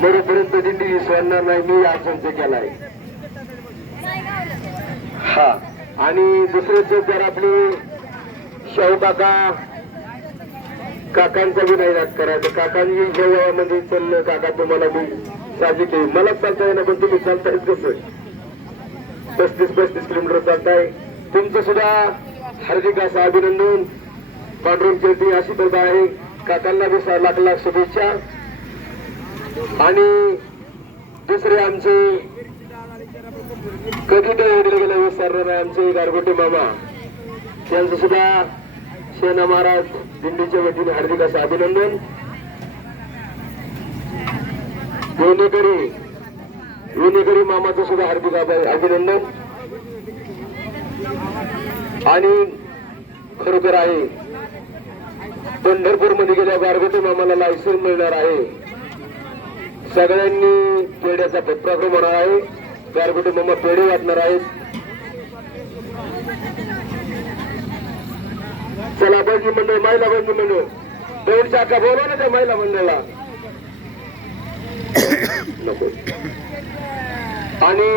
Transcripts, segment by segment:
मरेपर्यंत दिंडी सोडणार नाही मी हा संच केलाय. हा. आणि दुसरे जर आपले शाहू काका काकांचा बी नाही नाच करायचं. काकांनी जेव्हा वयामध्ये चाललं काका तुम्हाला मी साजिक आहे मला चालता येणार पण तुम्ही चालतायच कसं? पस्तीस पस्तीस किलोमीटर चालताय. तुमचं सुद्धा हार्दिक असं अभिनंदन. पांडुरंग जयंती अशी प्रथा आहे. काकांना बी सा- लाख लाख शुभेच्छा. आणि दुसरे आमचे कधी ते वडील गेले विसरणार आमचे गारगोटे मामा. त्यांचं सुद्धा सेना महाराज दिंडीच्या वतीने हार्दिक असं अभिनंदन. योनेकरी योनेकरी मामाचं सुद्धा हार्दिक अभिनंदन. आणि खरोखर आहे पंढरपूरमध्ये गेल्या गारगोटे मामाला लायसन मिळणार आहे. सगळ्यांनी पेढ्याचा पत्राक्रम होणार आहे. गारगोटे मम्मा पेढे वाटणार आहेत. चला बंदी मंडळ महिला बंदी मंडळ. दोन शाखा बोला ना त्या महिला मंडळाला. नको. आणि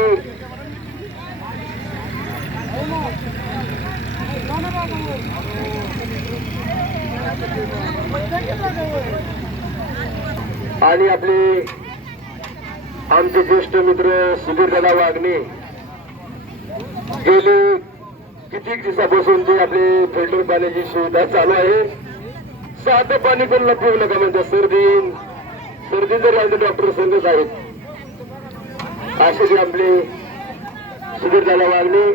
आणि आपली आमचे ज्येष्ठ मित्र सुधीरदादा वागणे गेले कितीक दिवसापासून ते आपले फिल्टर पाण्याची सुविधा चालू आहे. साधं पाणी कोणाला पिऊ नका म्हणजे सर्दी सर्दी जर राहिले डॉक्टर संघच आहेत. असे जे आपले सुधीरदादा वागणे